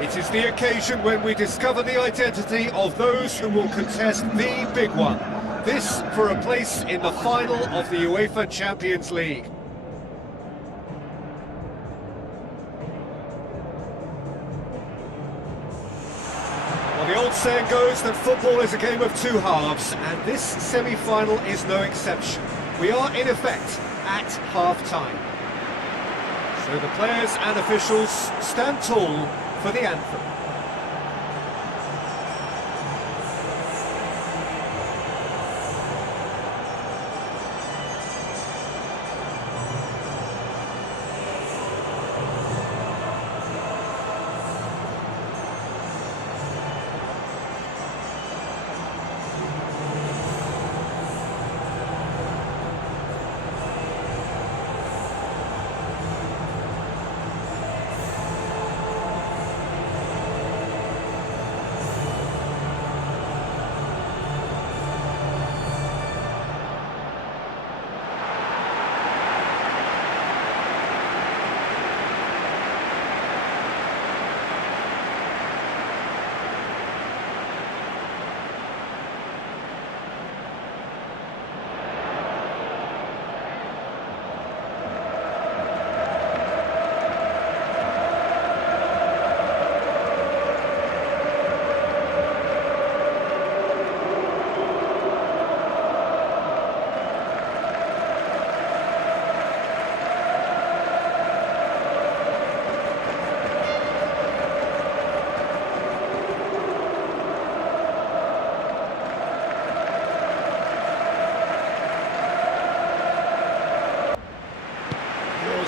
It is the occasion when we discover the identity of those who will contest the big one. This for a place in the final of the UEFA Champions League. Well, the old saying goes that football is a game of two halves, and this semi-final is no exception. We are, in effect, at half-time. So the players and officials stand tall for the anthem.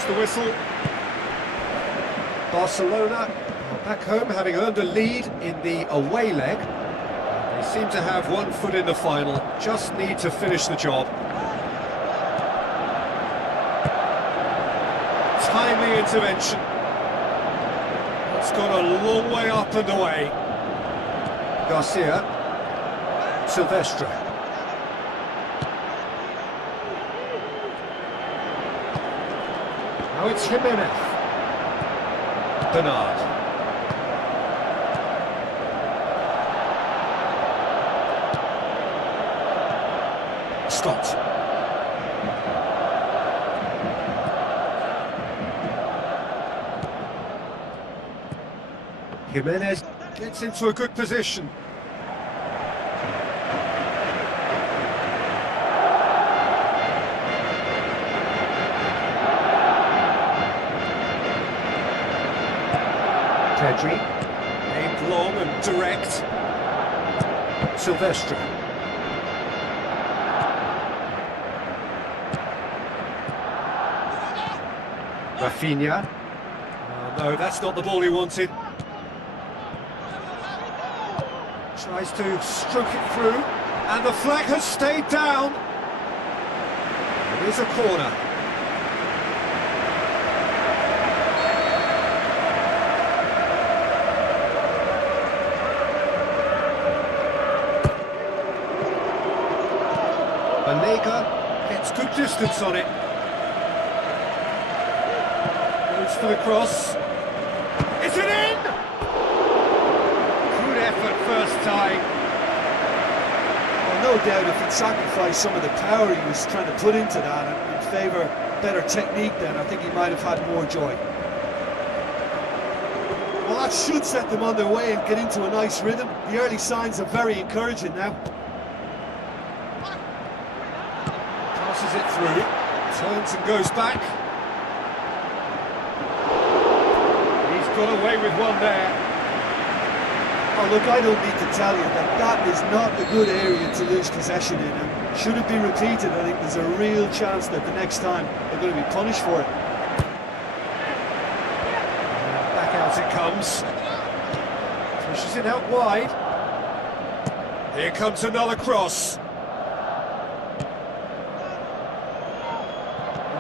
The whistle. Barcelona are back home having earned a lead in the away leg. They seem to have one foot in the final, just need to finish the job. Timely intervention. It's gone a long way up and away. Garcia. Silvestre. Now it's Jimenez. Bernard. Scott. Jimenez gets into a good position. Pedri, aimed long and direct. Silvestre. Rafinha. Oh, no, that's not the ball he wanted. Tries to stroke it through, and the flag has stayed down. It is a corner. Banega gets good distance on it. Goes for the cross. Is it in? Good effort first time. Well, no doubt if he'd sacrificed some of the power he was trying to put into that and in favour better technique, then I think he might have had more joy. Well, that should set them on their way and get into a nice rhythm. The early signs are very encouraging now. Passes it through, turns and goes back. He's got away with one there. Oh, look, I don't need to tell you that that is not a good area to lose possession in, and should it be repeated, I think there's a real chance that the next time they're going to be punished for it. Back out it comes. Pushes it out wide. Here comes another cross.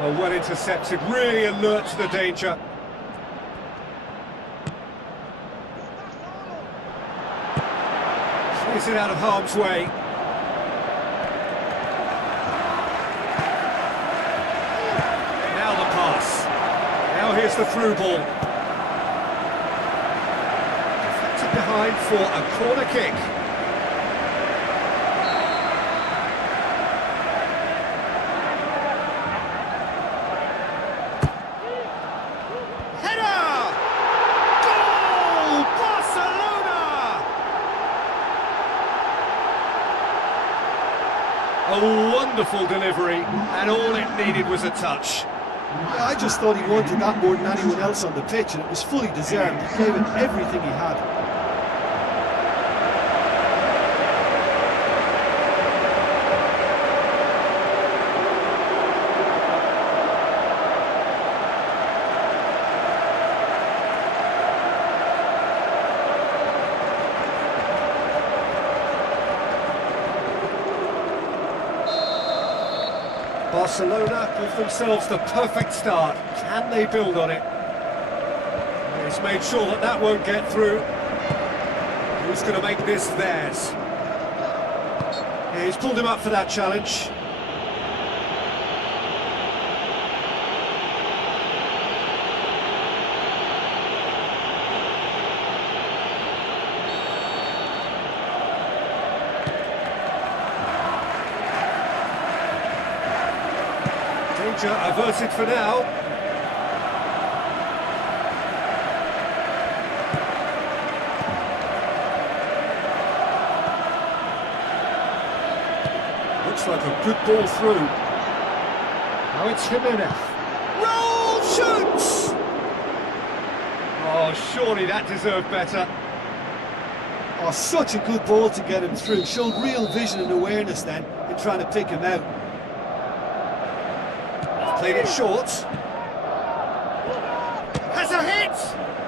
Oh, well intercepted, really alert to the danger. Clears it out of harm's way. Now the pass. Now here's the through ball. behind for a corner kick. Header! Goal! Barcelona! A wonderful delivery, and all it needed was a touch. Yeah, I just thought he wanted that more than anyone else on the pitch, and it was fully deserved. He gave it everything he had. Barcelona give themselves the perfect start. Can they build on it? He's made sure that that won't get through. Who's going to make this theirs? Yeah, he's pulled him up for that challenge. Danger averted for now. Looks like a good ball through. Now it's Jimenez. Roll, shoots! Oh, surely that deserved better. Oh, such a good ball to get him through. Showed real vision and awareness then in trying to pick him out. Played it short. Has a hit!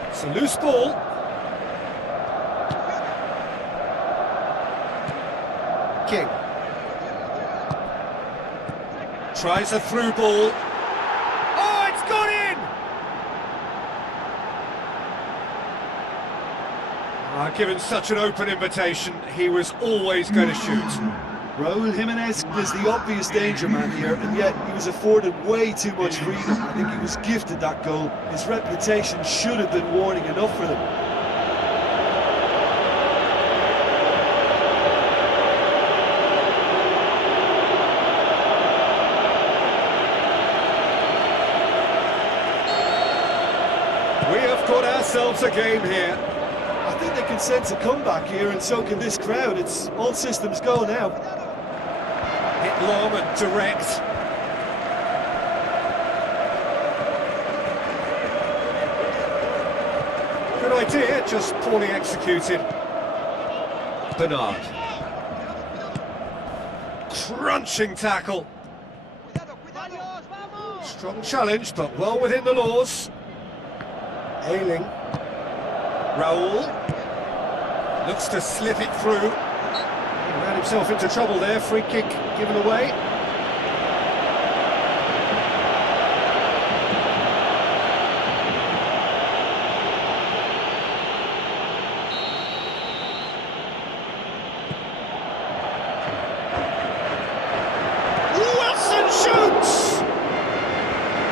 It's a loose ball. King. Tries a through ball. Oh, it's gone in! Given such an open invitation, he was always going to shoot. Raúl Jimenez is the obvious danger man here, and yet he was afforded way too much freedom. I think he was gifted that goal. His reputation should have been warning enough for them. We have got ourselves a game here. I think they can sense a comeback here, and so can this crowd. It's all systems go now. Hit long and direct. Good idea, just poorly executed. Bernard. Crunching tackle. Strong challenge, but well within the laws. Ailing. Raúl. Looks to slip it through. He ran himself into trouble there. Free kick given away. Wilson shoots!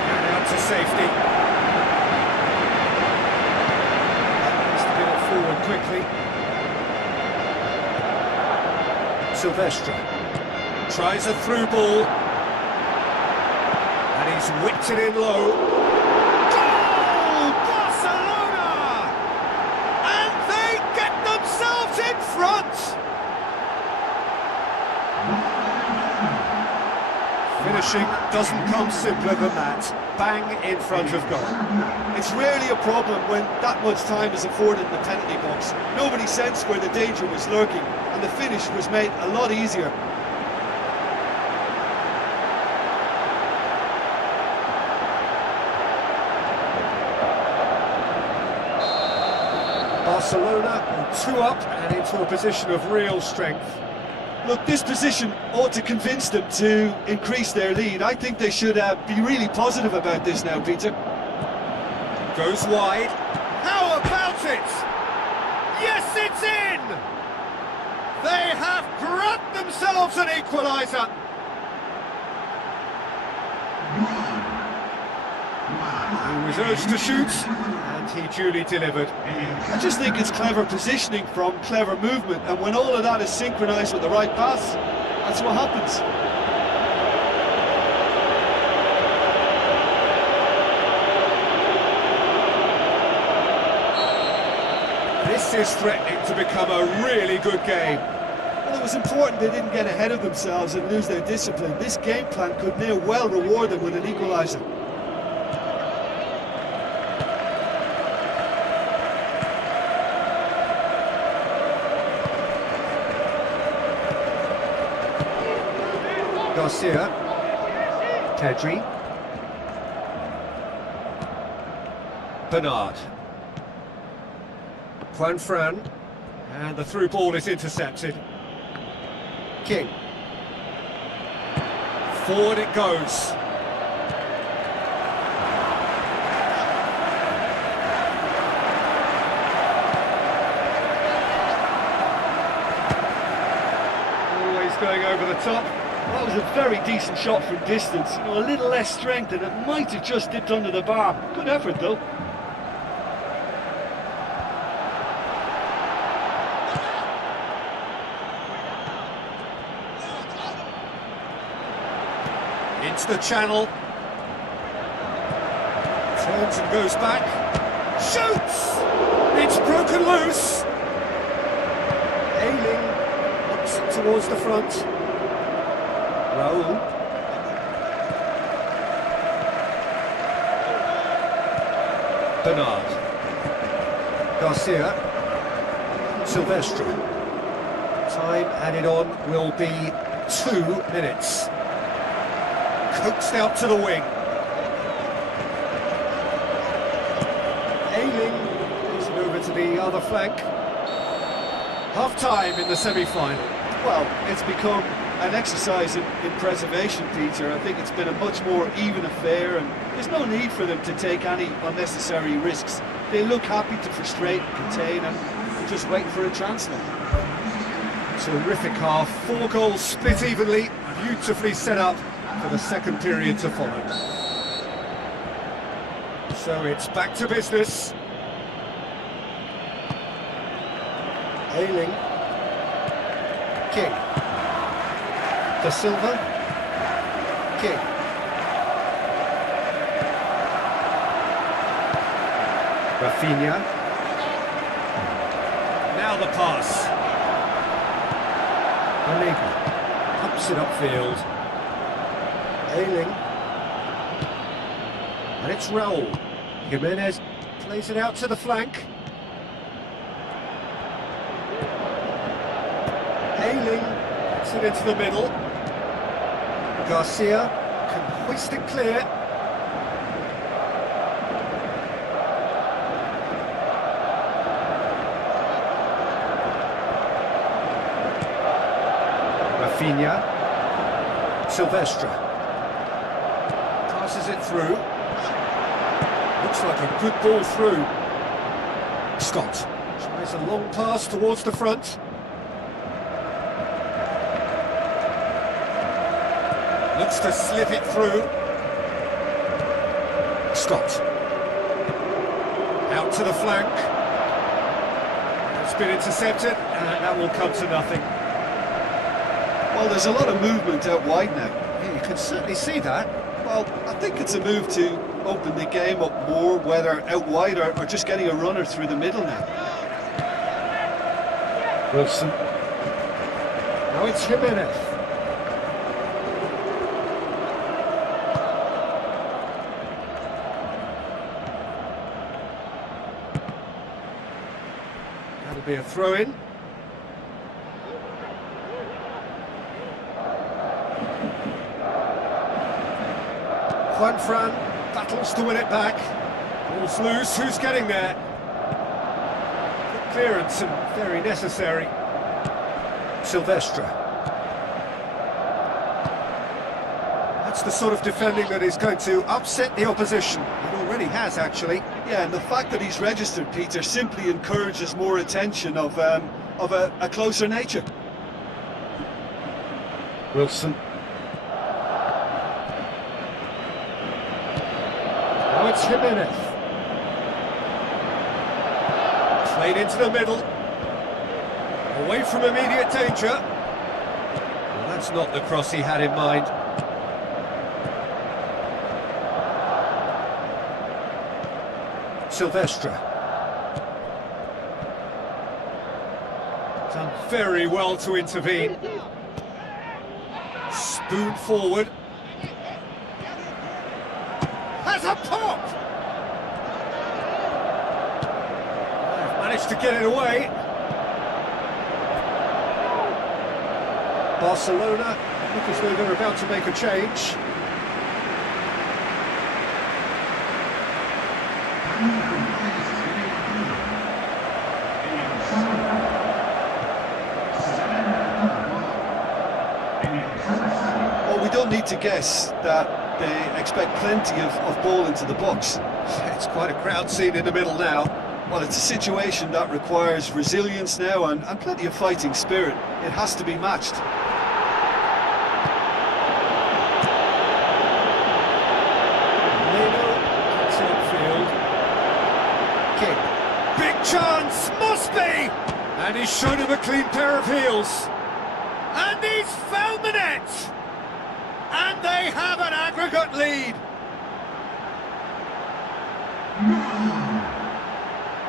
And out to safety. Needs to get it forward quickly. Silvestre tries a through ball, and he's whipped it in low. Goal! Barcelona! And they get themselves in front! Finishing doesn't come simpler than that. Bang in front of goal. It's rarely a problem when that much time is afforded in the penalty box. Nobody sensed where the danger was lurking, and the finish was made a lot easier. Barcelona are 2 up and into a position of real strength. Look, this position ought to convince them to increase their lead. I think they should be really positive about this now, Peter. Goes wide. How about it? Yes, it's in! They have grabbed themselves an equaliser. He was urged to shoot, and he duly delivered. I just think it's clever positioning from clever movement, and when all of that is synchronised with the right pass, that's what happens. This is threatening to become a really good game. Well, it was important they didn't get ahead of themselves and lose their discipline. This game plan could now well reward them with an equaliser. Garcia, Pedri, Bernard, Juan Fran, and the through ball is intercepted. King, forward it goes. Always going over the top. That was a very decent shot from distance. You know, a little less strength and it might have just dipped under the bar. Good effort though. Into the channel. Turns and goes back. Shoots! It's broken loose. Ailing looks it towards the front. Raul. Bernard. Garcia. Silvestre. Time added on will be 2 minutes. Coaxed out to the wing. Ailing is over to the other flank. Half-time in the semi-final. Well, it's become an exercise in preservation, Peter. I think it's been a much more even affair and there's no need for them to take any unnecessary risks. They look happy to frustrate and contain and just wait for a chance now. Terrific half. 4 goals split evenly. Beautifully set up for the second period to follow. So it's back to business. Ailing. King. Da Silva. King. Rafinha. Now the pass. Allegri pumps it upfield. Ailing. And it's Raul. Jimenez plays it out to the flank. Ailing puts it into the middle. Garcia can hoist it clear. Rafinha. Silvestre. Passes it through. Looks like a good ball through. Scott tries a long pass towards the front. Looks to slip it through. Scott. Out to the flank. It's been intercepted, and that will come to nothing. Well, there's a lot of movement out wide now. Yeah, you can certainly see that. Well, I think it's a move to open the game up more, whether out wide or just getting a runner through the middle now. Wilson. Now it's Jimenez. That'll be a throw-in. Juan Fran battles to win it back. Ball's loose, who's getting there? Good clearance and very necessary. Silvestre. That's the sort of defending that is going to upset the opposition. It already has, actually. Yeah, and the fact that he's registered, Peter, simply encourages more attention of a closer nature. Wilson. Now it's Jimenez. Played into the middle. Away from immediate danger. Well, that's not the cross he had in mind. Silvestre. Done very well to intervene. Spoon forward. Has a pop! They've managed to get it away. Barcelona look as though they're about to make a change. Well, we don't need to guess that they expect plenty of ball into the box. It's quite a crowd scene in the middle now. Well, it's a situation that requires resilience now and plenty of fighting spirit. It has to be matched. Big chance, must be! And he's shown him a clean pair of heels. And he's found the net! And they have an aggregate lead.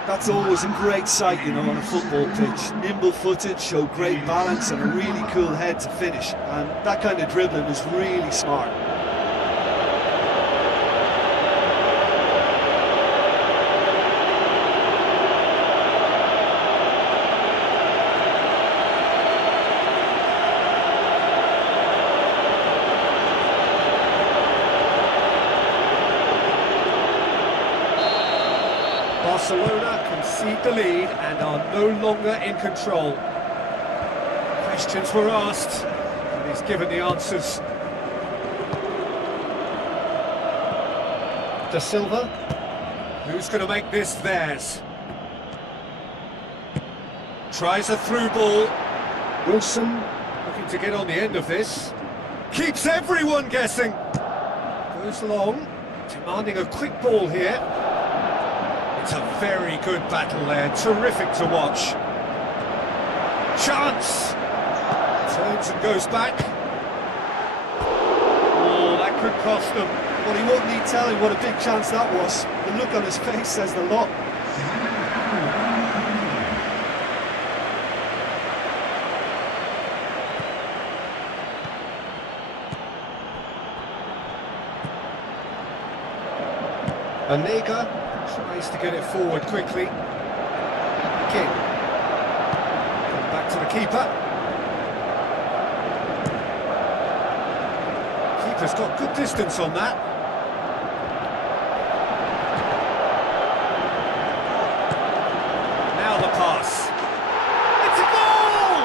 That's always a great sight, you know, on a football pitch. Nimble-footed, show great balance and a really cool head to finish. And that kind of dribbling is really smart. Barcelona concede the lead and are no longer in control. Questions were asked, and he's given the answers. Da Silva. Who's going to make this theirs? Tries a through ball. Wilson looking to get on the end of this. Keeps everyone guessing. Goes long, demanding a quick ball here. It's a very good battle there, terrific to watch. Chance! Turns and goes back. Oh, that could cost them. Well, he won't need telling what a big chance that was. The look on his face says the lot. Anega tries to get it forward quickly. King. Come back to the keeper. Keeper's got good distance on that. Now the pass. It's a goal!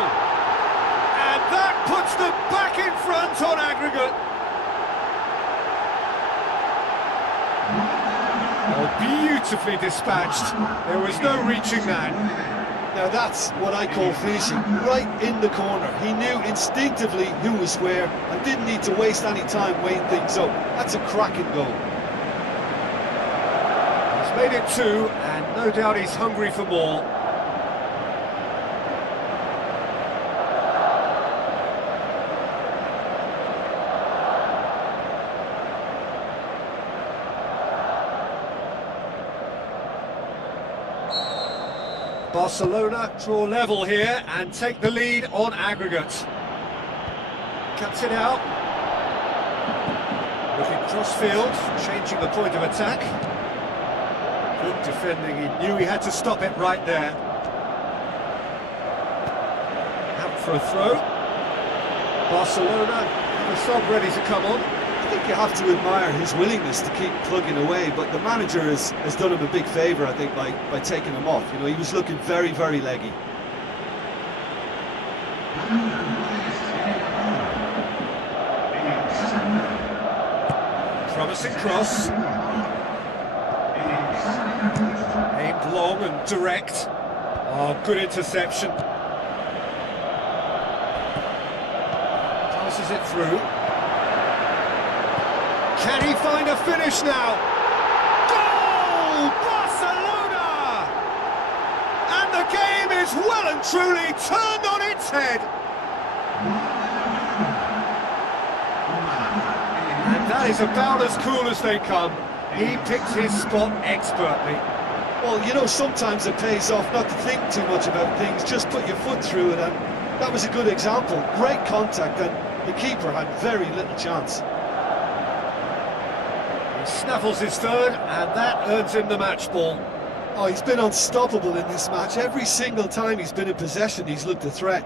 And that puts them back in front on aggregate. Beautifully dispatched. There was no reaching that. Now that's what I call finishing, right in the corner. He knew instinctively who was where and didn't need to waste any time weighing things up. That's a cracking goal. He's made it 2, and no doubt he's hungry for more. Barcelona draw level here and take the lead on aggregate. Cuts it out. Looking cross-field, changing the point of attack. Good defending, he knew he had to stop it right there. Out for a throw. Barcelona have a sub ready to come on. I think you have to admire his willingness to keep plugging away, but the manager has done him a big favour, I think, by taking him off. You know, he was looking very, very leggy. Promising cross. Aimed long and direct. Oh, good interception. Passes it through. Can he find a finish now? has well and truly turned on its head. And that is about as cool as they come. He picked his spot expertly. Well, you know, sometimes it pays off not to think too much about things, just put your foot through it, and that was a good example. Great contact, and the keeper had very little chance. He snaffles his third, and that earns him the match ball. Oh, he's been unstoppable in this match. Every single time he's been in possession, he's looked a threat.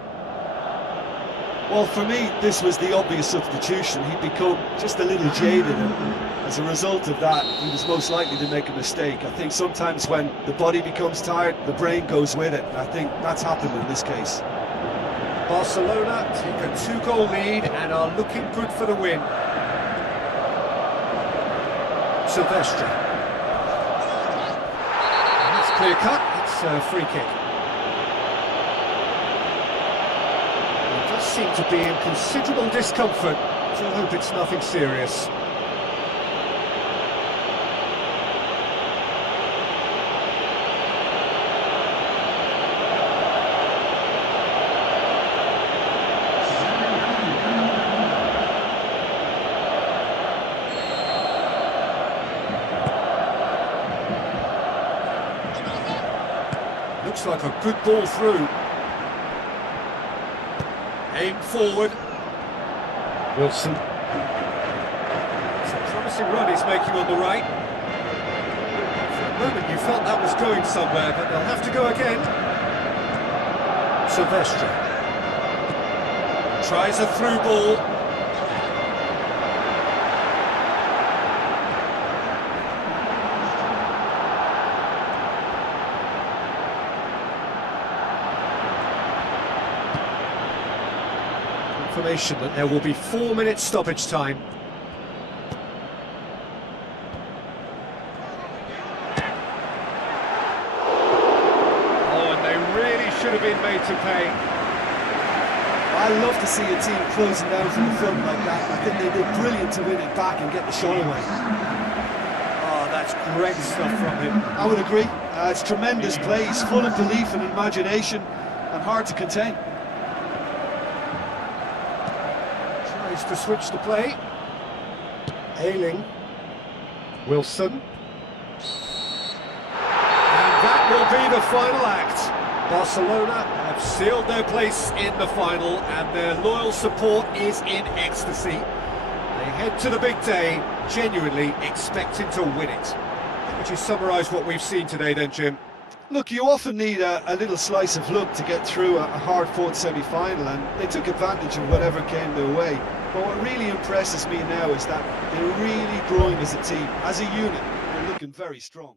Well, for me, this was the obvious substitution. He'd become just a little jaded, and as a result of that, he was most likely to make a mistake. I think sometimes when the body becomes tired, the brain goes with it. I think that's happened in this case. Barcelona take a 2-goal lead and are looking good for the win. Silvestre. That's clear cut, it's a free kick. He does seem to be in considerable discomfort, so I hope it's nothing serious. Looks like a good ball through. Aim forward. Wilson. It's a promising run he's making on the right. For a moment you felt that was going somewhere, but they'll have to go again. Silvestre. Tries a through ball. Information that there will be 4 minutes stoppage time. Oh, and they really should have been made to pay. I love to see a team closing down from the front like that. I think they did brilliant to win it back and get the shot away. Oh, that's great stuff from him. I would agree. It's tremendous play. He's full of belief and imagination and hard to contain. Tries to switch the play. Ayling. Wilson. And that will be the final act. Barcelona have sealed their place in the final, and their loyal support is in ecstasy. They head to the big day, genuinely expecting to win it. Would you summarise what we've seen today then, Jim? Look, you often need a little slice of luck to get through a hard-fought semi-final, and they took advantage of whatever came their way. But what really impresses me now is that they're really growing as a team, as a unit. They're looking very strong.